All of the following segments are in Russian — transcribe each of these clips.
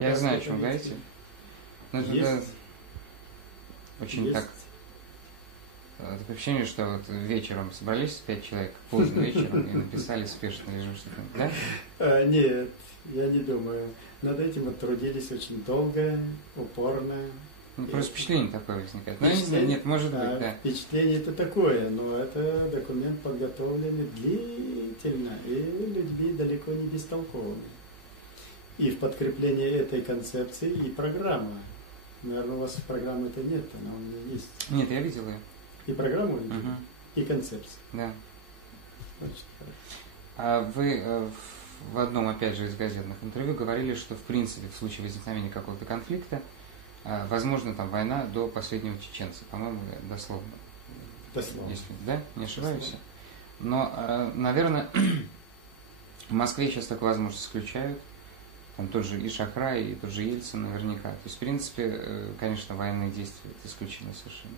Я знаю, о чем говорите. Но это очень так... Такое ощущение, что вот вечером собрались 5 человек, поздно вечером, и написали спешно или что-то, да? Нет, я не думаю. Над этим вот трудились очень долго, упорно. Ну, просто впечатление такое возникает. Ну, я не знаю, нет, может быть, да. Впечатление это такое, но это документ подготовленный длительно и людьми далеко не бестолковыми. И в подкреплении этой концепции и программа. Наверное, у вас программы это нет, она у меня есть. Нет, я видел ее. И программу видели, и концепцию. Да. Очень хорошо. А вы в одном, опять же, из газетных интервью говорили, что в принципе в случае возникновения какого-то конфликта возможно там война до последнего чеченца, по-моему, дословно. Дословно. Если, да, не ошибаюсь. Но, наверное, в Москве сейчас такую возможность исключают. Там тот же и Шахрай, и тот же Ельцин наверняка. То есть, в принципе, конечно, военные действия исключены совершенно.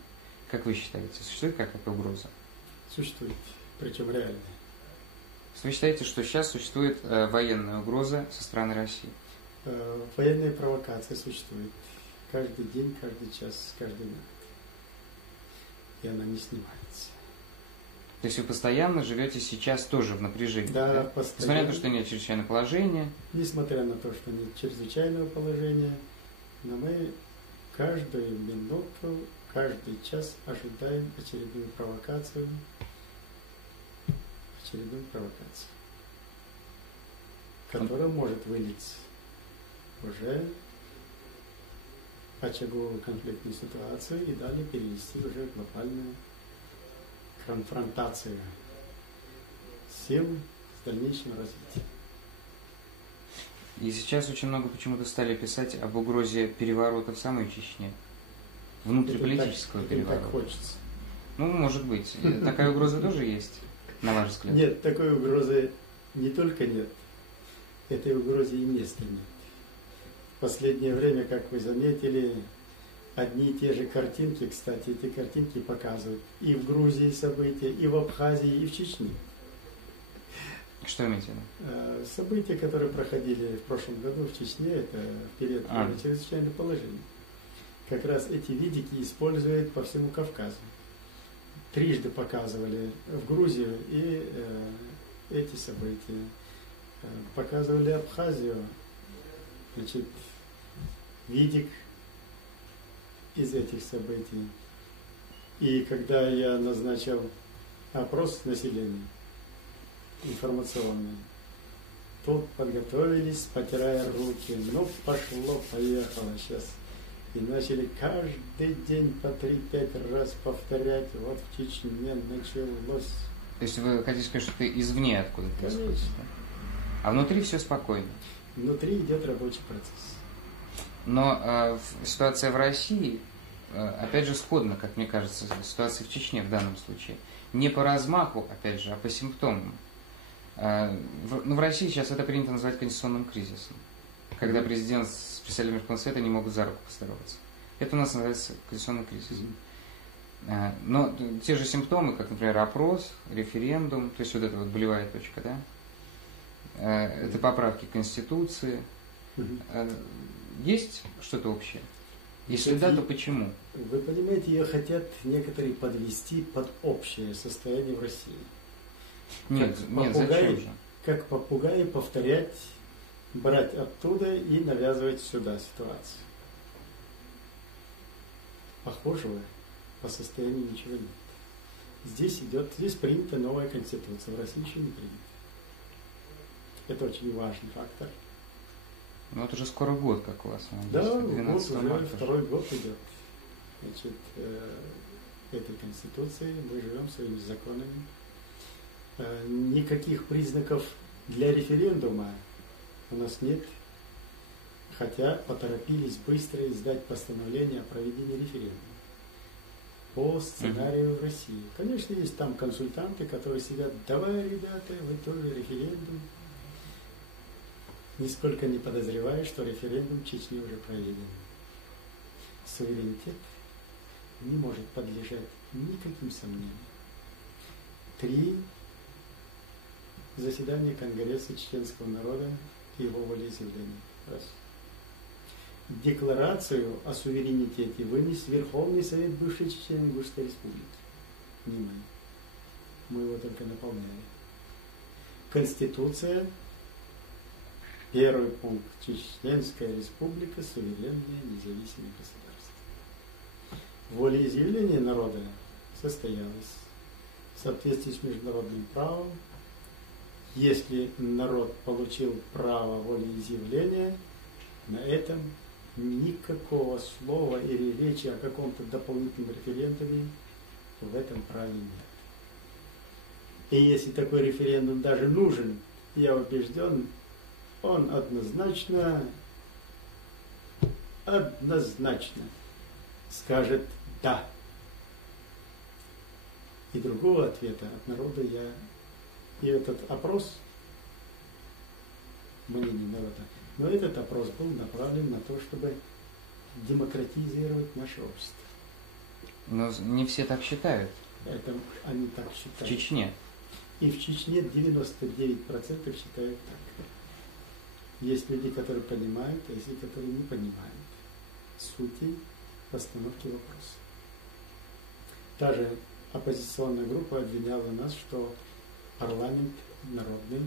Как вы считаете, существует какая-то угроза? Существует, причем реальная. Вы считаете, что сейчас существует военная угроза со стороны России? Военная провокация существует. Каждый день, каждый час, каждый минут. И она не снимается. То есть вы постоянно живете сейчас тоже в напряжении? Да, постоянно. Несмотря на то, что нет чрезвычайного положения? Несмотря на то, что нет чрезвычайного положения, но мы каждую минуту, каждый час ожидаем очередную провокацию, которая может вылиться уже очаговую конфликтную ситуацию и далее перевести уже в глобальную конфронтацию сил с дальнейшим развитием. И сейчас очень много почему-то стали писать об угрозе переворота в самой Чечне. Внутриполитического переворота. Так хочется. Ну, может быть. Такая угроза тоже есть, на ваш взгляд? Нет, такой угрозы не только нет, этой угрозе и места нет. В последнее время, как вы заметили, одни и те же картинки, кстати, эти картинки показывают и в Грузии события, и в Абхазии, и в Чечне. Что имеете в виду? События, которые проходили в прошлом году в Чечне, это в период чрезвычайного положения. Как раз эти видики используют по всему Кавказу. Трижды показывали в Грузию и эти события. Показывали Абхазию, значит, видик из этих событий. И когда я назначил опрос населения информационный, тут подготовились, потирая руки, ну пошло, поехало сейчас. И начали каждый день по 3-5 раз повторять, вот в Чечне началось. То есть вы хотите сказать, что это извне откуда-то? Конечно. А внутри все спокойно? Внутри идет рабочий процесс. Но ситуация в России, опять же, сходна, как мне кажется, ситуация в Чечне в данном случае. Не по размаху, опять же, а по симптомам. В России сейчас это принято называть конституционным кризисом. Когда президент с председателем Верховного Совета не могут за руку поздороваться. Это у нас называется конституционный кризис. Но те же симптомы, как, например, опрос, референдум, то есть вот эта вот болевая точка, да? Это поправки к Конституции. Есть что-то общее? Если да, то почему? Вы понимаете, ее хотят некоторые подвести под общее состояние в России. Нет, зачем же? Как попугаи повторять, брать оттуда и навязывать сюда ситуацию. Похожего по состоянию ничего нет. Здесь принята новая конституция, в России еще не принята. Это очень важный фактор. Ну это уже скоро год, как у вас. Да, год уже, второй год идет. Значит, этой конституции мы живем своими законами. Никаких признаков для референдума у нас нет, хотя поторопились быстро издать постановление о проведении референдума по сценарию в России. Конечно, есть там консультанты, которые сидят: давай, ребята, вы тоже референдум. Нисколько не подозревая, что референдум в Чечне уже проведен. Суверенитет не может подлежать никаким сомнениям. 3 заседания Конгресса чеченского народа и его волеизъявления. Раз. декларацию о суверенитете вынес Верховный Совет бывшей Чечено-Ингушской Республики. Не мы. Мы его только наполняли. Конституция, первый пункт. Чеченская Республика, суверенное независимое государство. Волеизъявление народа состоялось в соответствии с международным правом. Если народ получил право волеизъявления, на этом никакого слова или речи о каком-то дополнительном референдуме в этом праве нет. И если такой референдум даже нужен, я убежден, он однозначно скажет «да». И другого ответа от народа я... И этот опрос, мнение народа, но этот опрос был направлен на то, чтобы демократизировать наше общество. Но не все так считают. Это они так считают. В Чечне. И в Чечне 99% считают так. Есть люди, которые понимают, а есть люди, которые не понимают сути постановки вопроса. Та же оппозиционная группа обвиняла нас, что парламент народный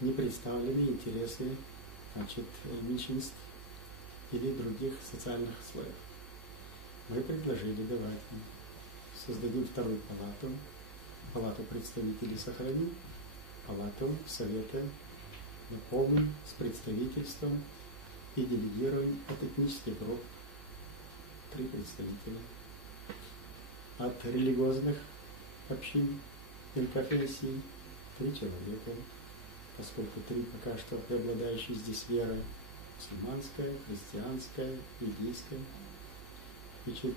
не представлены интересы, значит, меньшинств или других социальных слоев. Мы предложили, давайте создадим вторую палату, палату представителей сохраним, палату совета наполним с представительством и делегируем от этнических групп 3 представителя, от религиозных общин или конфессий 3 человека, поскольку 3 пока что преобладающие здесь веры: мусульманская, христианская, иудейская. Значит,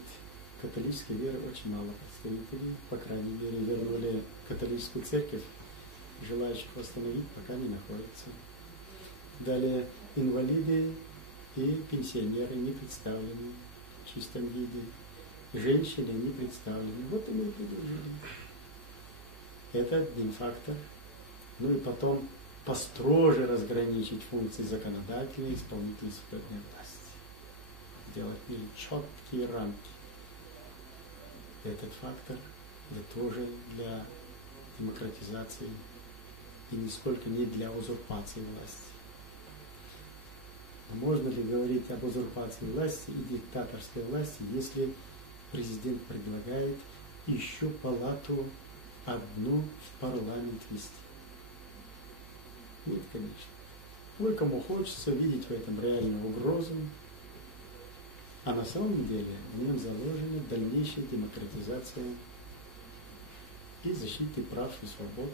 католической веры очень мало представителей, по крайней мере, вернули католическую церковь, желающих восстановить пока не находится. Далее, инвалиды и пенсионеры не представлены в чистом виде, женщины не представлены. Вот и мы предложили. Это один фактор. Ну и потом построже разграничить функции законодательной и исполнительной судебной власти. Сделать четкие рамки. Этот фактор тоже для демократизации и нисколько не для узурпации власти. Но можно ли говорить об узурпации власти и диктаторской власти, если президент предлагает еще палату одну в парламент вести? Нет, конечно. Ой, кому хочется видеть в этом реальную угрозу, а на самом деле в нем заложена дальнейшая демократизация и защиты прав и свобод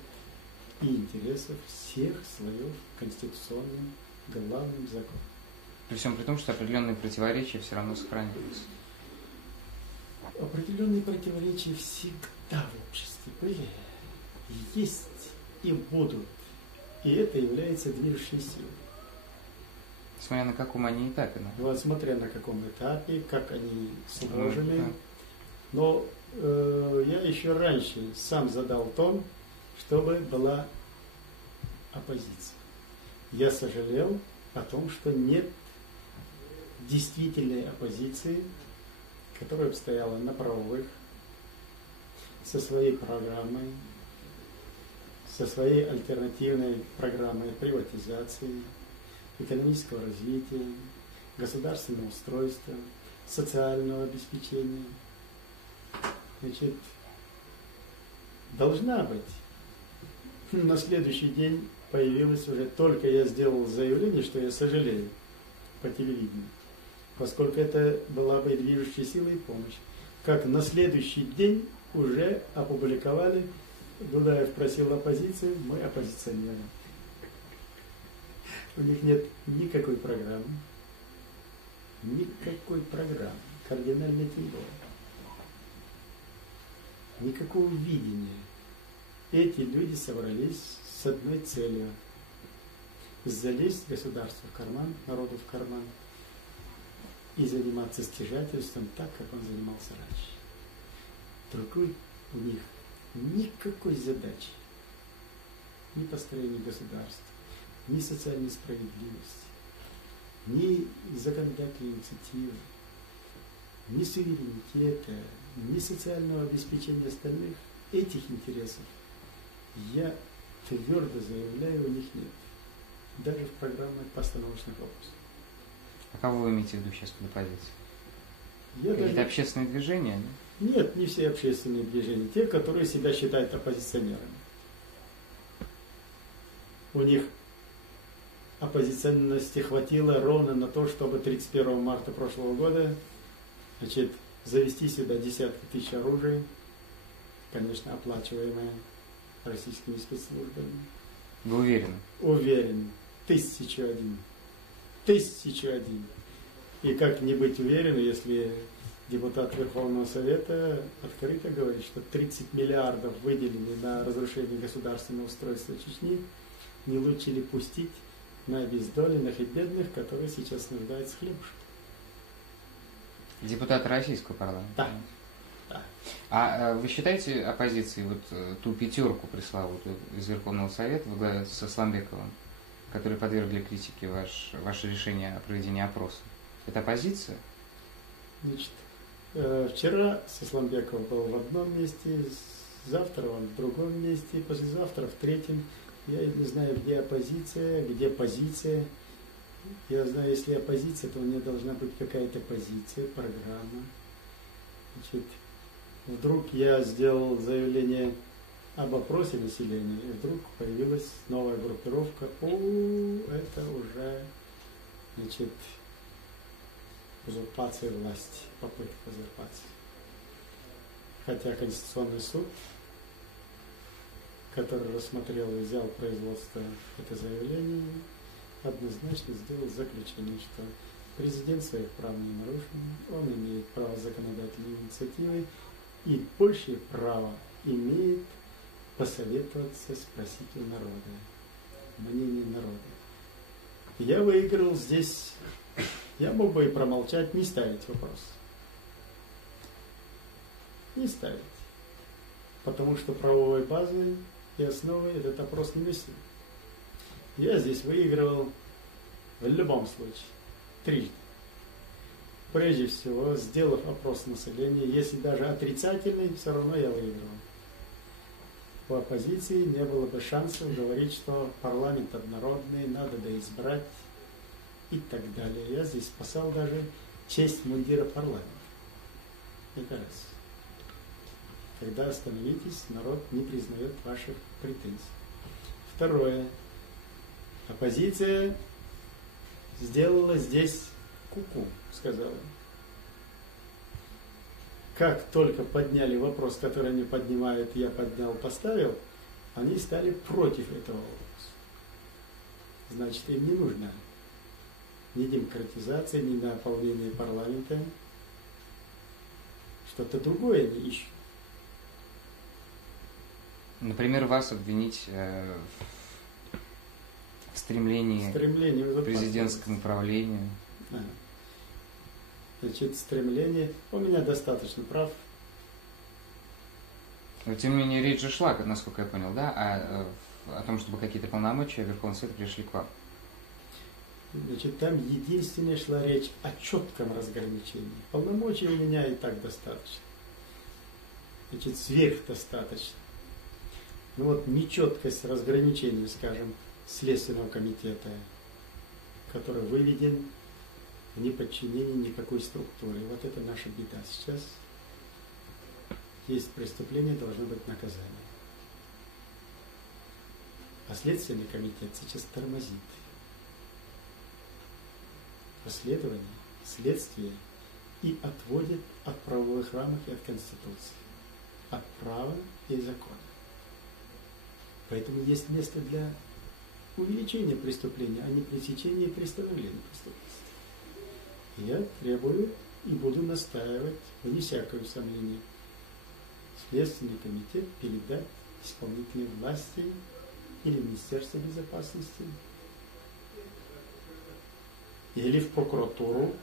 и интересов всех слоев конституционным главным законом. При всем при том, что определенные противоречия все равно сохраняются. Определенные противоречия всегда в обществе были, есть и будут. И это является движущей силой. Смотря на каком они этапе. Вот смотря на каком этапе, как они сложены. Но я еще раньше сам задал тон, чтобы была оппозиция. Я сожалел о том, что нет действительной оппозиции, которая бы стояла на правовых, со своей программой, со своей альтернативной программой приватизации, экономического развития, государственного устройства, социального обеспечения. Значит, должна быть. На следующий день появилось уже, только я сделал заявление, что я сожалею, по телевидению, поскольку это была бы движущая сила и помощь. Как на следующий день уже опубликовали, Дудаев просил оппозицию, мы оппозиционеры. У них нет никакой программы, кардинальной тем более. Никакого видения. Эти люди собрались с одной целью: залезть государству в карман, народу в карман и заниматься стяжательством так, как он занимался раньше. Другой у них никакой задачи, ни построения государства, ни социальной справедливости, ни законодательной инициативы, ни суверенитета, ни социального обеспечения остальных этих интересов, я твердо заявляю, у них нет. Даже в программных постановочных вопросах. А кого вы имеете в виду сейчас под оппозицией? Какие-то даже... общественные движения? Да? Нет, не все общественные движения. Те, которые себя считают оппозиционерами. У них оппозиционности хватило ровно на то, чтобы 31 марта прошлого года, значит, завести сюда десятки тысяч оружия, конечно, оплачиваемое российскими спецслужбами. Вы уверены? Уверен. 1001. 1001. И как не быть уверенным, если депутат Верховного Совета открыто говорит, что 30 миллиардов выделены на разрушение государственного устройства Чечни, не лучше ли пустить на обездоленных и бедных, которые сейчас нуждаются в хлебушке? Депутат российского парламента? Да. Да. А вы считаете оппозицией вот ту пятерку пресловутую из Верховного Совета во главе со Асламбековым, которые подвергли критике ваше решение о проведении опроса? Это оппозиция? Значит, вчера Асламбеков был в одном месте, завтра он в другом месте, послезавтра в третьем. Я не знаю, где оппозиция, где позиция. Я знаю, если оппозиция, то у нее должна быть какая-то позиция, программа. Значит, вдруг я сделал заявление об опросе населения, и вдруг появилась новая группировка. Это уже, значит, узурпация власти, попытка узурпации. Хотя Конституционный суд, который рассмотрел и взял производство это заявление, однозначно сделал заключение, что президент своих прав не нарушил, он имеет право законодательной инициативы и большее право имеет посоветоваться, спросить у народа, мнение народа. Я выиграл здесь, я мог бы и промолчать, не ставить вопрос. Не ставить. Потому что правовой базой и основой этот опрос не весит. Я здесь выигрывал в любом случае трижды. Прежде всего, сделав опрос населения, если даже отрицательный, все равно я выигрывал. У оппозиции не было бы шансов говорить, что парламент однородный, надо доизбрать и так далее. Я здесь спасал даже честь мундира парламента. Это раз. Когда остановитесь, народ не признает ваших претензий. Второе. Оппозиция сделала здесь ку-ку, сказала. Как только подняли вопрос, который они поднимают, я поднял, поставил, они стали против этого вопроса. Значит, им не нужна ни демократизация, ни наполнение парламента. Что-то другое они ищут. Например, вас обвинить в стремлении к президентскому правлению. Да. Значит, стремление... У меня достаточно прав. Но, тем не менее, речь же шла, насколько я понял, да, о том, чтобы какие-то полномочия Верховного Совета пришли к вам. Значит, там единственная шла речь о четком разграничении. Полномочий у меня и так достаточно. Значит, сверхдостаточно. Ну вот нечеткость разграничения, скажем, Следственного комитета, который выведен в неподчинении никакой структуре. Вот это наша беда сейчас. Есть преступление, должно быть наказание. А Следственный комитет сейчас тормозит расследование, следствие и отводит от правовых рамок и от Конституции, от права и закона. Поэтому есть место для увеличения преступления, а не пресечения и приостановления преступности. Я требую и буду настаивать, вне всякого сомнения, Следственный комитет передать исполнительной власти или Министерству безопасности, или в прокуратуру,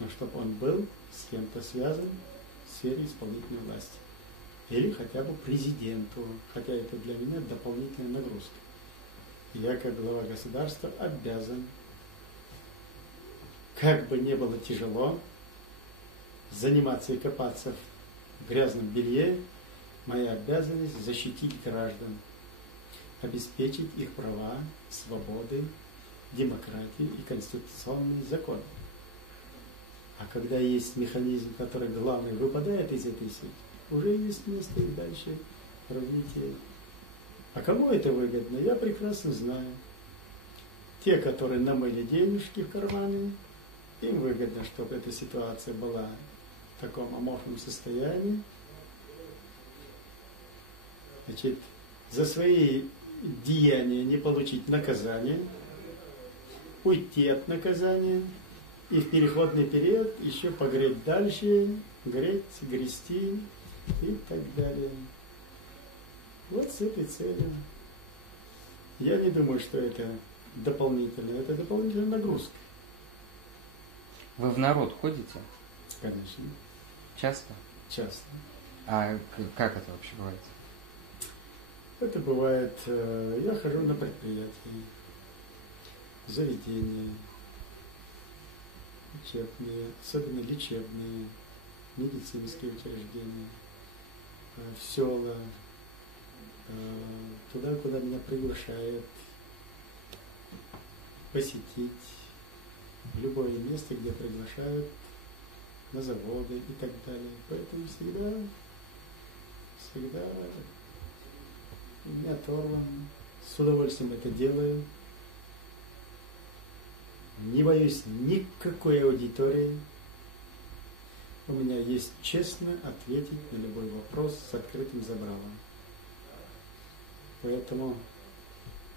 но чтобы он был с кем-то связан в сфере исполнительной власти. Или хотя бы президенту, хотя это для меня дополнительная нагрузка. я, как глава государства, обязан, как бы не было тяжело, заниматься и копаться в грязном белье, моя обязанность защитить граждан, обеспечить их права, свободы, демократию и конституционный закон. А когда есть механизм, который главный выпадает из этой сети, уже есть место и дальше развития. А кому это выгодно, я прекрасно знаю. Те, которые намыли денежки в карманы, им выгодно, чтобы эта ситуация была в таком аморфном состоянии. Значит, за свои деяния не получить наказание, уйти от наказания и в переходный период еще погреть дальше, греть, грести и так далее. Вот с этой целью. Я не думаю, что это дополнительная нагрузка. Вы в народ ходите? Конечно. Часто? Часто. А как это вообще бывает? Это бывает, я хожу на предприятия, заведения, учебные, особенно лечебные, медицинские учреждения, в села, туда, куда меня приглашают посетить, в любое место, где приглашают, на заводы и так далее. Поэтому всегда не оторван, с удовольствием это делаю. Не боюсь никакой аудитории. У меня есть честно ответить на любой вопрос с открытым забралом. Поэтому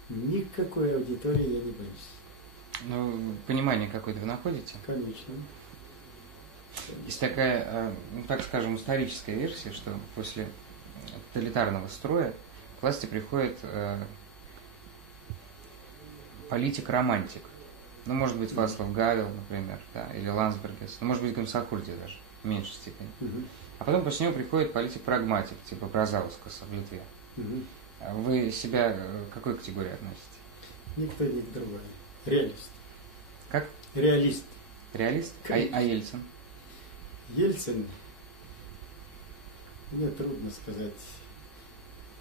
никакой аудитории я не боюсь. Ну, понимание какое-то вы находите? Конечно. Есть такая, ну, так скажем, историческая версия, что после тоталитарного строя к власти приходит политик-романтик. Ну, может быть, Вацлав Гавел, например, да, или Лансбергес, ну, может быть, Гамсахурди даже, в меньшей степени. А потом после него приходит политик-прагматик, типа Бразаускаса в Литве. Вы себя к какой категории относите? Никто не к другой. Реалист. Как? Реалист. Реалист? А Ельцин? Ельцин, мне трудно сказать.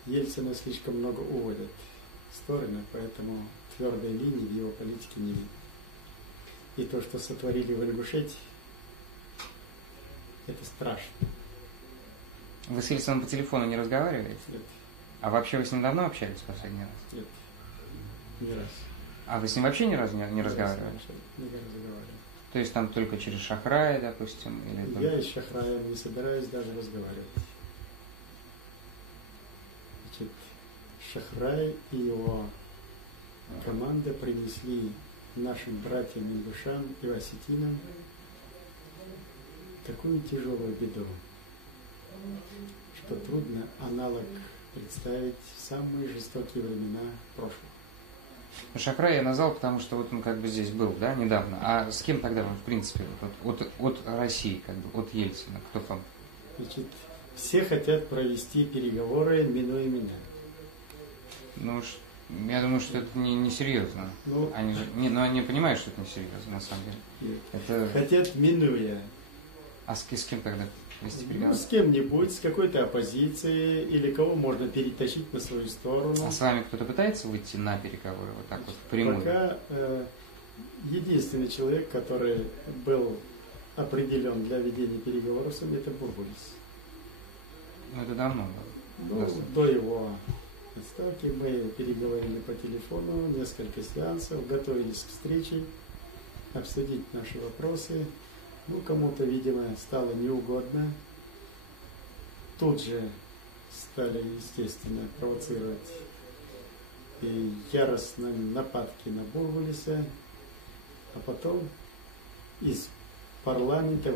Ельцина слишком много уводят в стороны, поэтому твердой линии в его политике не видно. И то, что сотворили в Ингушетии, это страшно. Вы с Ельцином по телефону не разговариваете? Нет. А вообще вы с ним давно общались в последний раз? Нет, ни раз. А вы с ним вообще ни разу не разговаривали? Не разговаривали. То есть там только через Шахрая, допустим? Или там... Я с Шахраем не собираюсь даже разговаривать. Значит, Шахрай и его команда принесли нашим братьям-ингушам и осетинам такую тяжелую беду, что трудно аналог представить в самые жестокие времена прошлого. Шахрая я назвал, потому что вот он как бы здесь был, да, недавно. А с кем тогда он, в принципе, от России, как бы, от Ельцина, кто там? Значит, все хотят провести переговоры, минуя меня. Ну, я думаю, что это не серьезно. Ну, они понимают, что это не серьезно, на самом деле. Нет. Это... Хотят, минуя. А с кем тогда вести переговоры? Ну, с кем-нибудь, с какой-то оппозицией, или кого можно перетащить на свою сторону. А с вами кто-то пытается выйти на переговоры вот так вот впрямую? Пока единственный человек, который был определен для ведения переговоров с ним, это Бурбулис. Ну, это давно было. Ну, до его отставки мы переговорили по телефону, несколько сеансов, готовились к встрече, обсудить наши вопросы. Ну, кому-то, видимо, стало неугодно. Тут же стали, естественно, провоцировать и яростные нападки на Бурбулиса, а потом из парламента